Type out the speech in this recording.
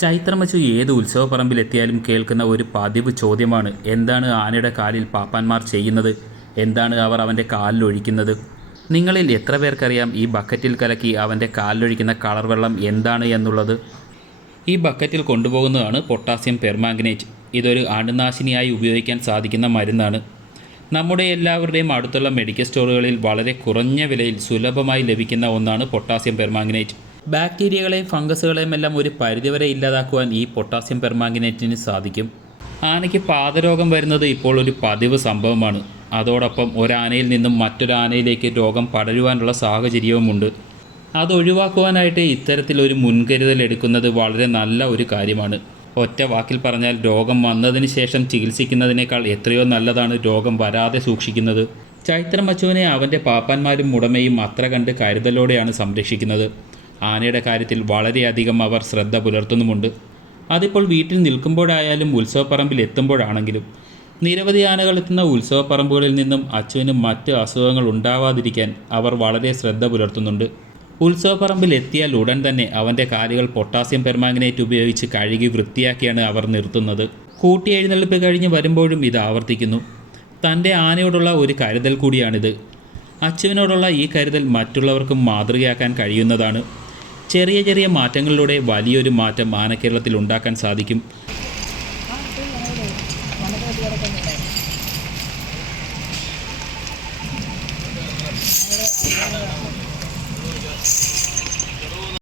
ചൈത്രമച്ചു ഏത് ഉത്സവപ്പറമ്പിലെത്തിയാലും കേൾക്കുന്ന ഒരു പതിവ് ചോദ്യമാണ് എന്താണ് ആനയുടെ കാലിൽ പാപ്പാന്മാർ ചെയ്യുന്നത്? എന്താണ് അവർ അവന്റെ കാലിലൊഴിക്കുന്നത് നിങ്ങളിൽ എത്ര പേർക്കറിയാം ഈ ബക്കറ്റിൽ കലക്കി അവന്റെ കാലിലൊഴിക്കുന്ന കളർ വെള്ളം എന്താണ് എന്നുള്ളത്? ഈ ബക്കറ്റിൽ കൊണ്ടുപോകുന്നതാണ് പൊട്ടാസ്യം പെർമാംഗനേറ്റ്. ഇതൊരു അണുനാശിനിയായി ഉപയോഗിക്കാൻ സാധിക്കുന്ന മരുന്നാണ്. നമ്മുടെ എല്ലാവരുടെയും അടുത്തുള്ള മെഡിക്കൽ സ്റ്റോറുകളിൽ വളരെ കുറഞ്ഞ വിലയിൽ സുലഭമായി ലഭിക്കുന്ന ഒന്നാണ് പൊട്ടാസ്യം പെർമാംഗനേറ്റ്. ബാക്ടീരിയകളെയും ഫംഗസുകളെയും എല്ലാം ഒരു പരിധിവരെ ഇല്ലാതാക്കുവാൻ ഈ പൊട്ടാസ്യം പെർമാംഗനേറ്റിന് സാധിക്കും. ആനയ്ക്ക് പാദരോഗം വരുന്നത് ഇപ്പോൾ ഒരു പതിവ് സംഭവമാണ്. അതോടൊപ്പം ഒരാനയിൽ നിന്നും മറ്റൊരാനയിലേക്ക് രോഗം പടരുവാനുള്ള സാഹചര്യവുമുണ്ട്. അത് ഒഴിവാക്കുവാനായിട്ട് ഇത്തരത്തിലൊരു മുൻകരുതൽ എടുക്കുന്നത് വളരെ നല്ല ഒരു കാര്യമാണ്. ഒറ്റ വാക്കിൽ പറഞ്ഞാൽ രോഗം വന്നതിന് ശേഷം ചികിത്സിക്കുന്നതിനേക്കാൾ എത്രയോ നല്ലതാണ് രോഗം വരാതെ സൂക്ഷിക്കുന്നത്. ചൈത്രം അച്ചുവിനെ അവന്റെ പാപ്പാന്മാരും ഉടമയും അത്ര കണ്ട് കരുതലോടെയാണ് സംരക്ഷിക്കുന്നത്. ആനയുടെ കാര്യത്തിൽ വളരെയധികം അവർ ശ്രദ്ധ പുലർത്തുന്നുമുണ്ട്. അതിപ്പോൾ വീട്ടിൽ നിൽക്കുമ്പോഴായാലും ഉത്സവപ്പറമ്പിൽ എത്തുമ്പോഴാണെങ്കിലും നിരവധി ആനകൾ എത്തുന്ന ഉത്സവപ്പറമ്പുകളിൽ നിന്നും അച്ചുവിന് മറ്റ് അസുഖങ്ങൾ ഉണ്ടാവാതിരിക്കാൻ അവർ വളരെ ശ്രദ്ധ പുലർത്തുന്നുണ്ട്. ഉത്സവപ്പറമ്പിൽ എത്തിയാൽ ഉടൻ തന്നെ അവന്റെ കാലുകൾ പൊട്ടാസ്യം പെർമാംഗനേറ്റ് ഉപയോഗിച്ച് കഴുകി വൃത്തിയാക്കിയാണ് അവർ നിർത്തുന്നത്. കൂട്ടി എഴുന്നള്ളിപ്പ് കഴിഞ്ഞ് വരുമ്പോഴും ഇത് ആവർത്തിക്കുന്നു. തന്റെ ആനയോടുള്ള ഒരു കരുതൽ കൂടിയാണിത്. അച്ചുവിനോടുള്ള ഈ കരുതൽ മറ്റുള്ളവർക്കും മാതൃകയാക്കാൻ കഴിയുന്നതാണ്. ചെറിയ ചെറിയ മാറ്റങ്ങളിലൂടെ വലിയൊരു മാറ്റം ആനക്കേരളത്തിൽ ഉണ്ടാക്കാൻ സാധിക്കും.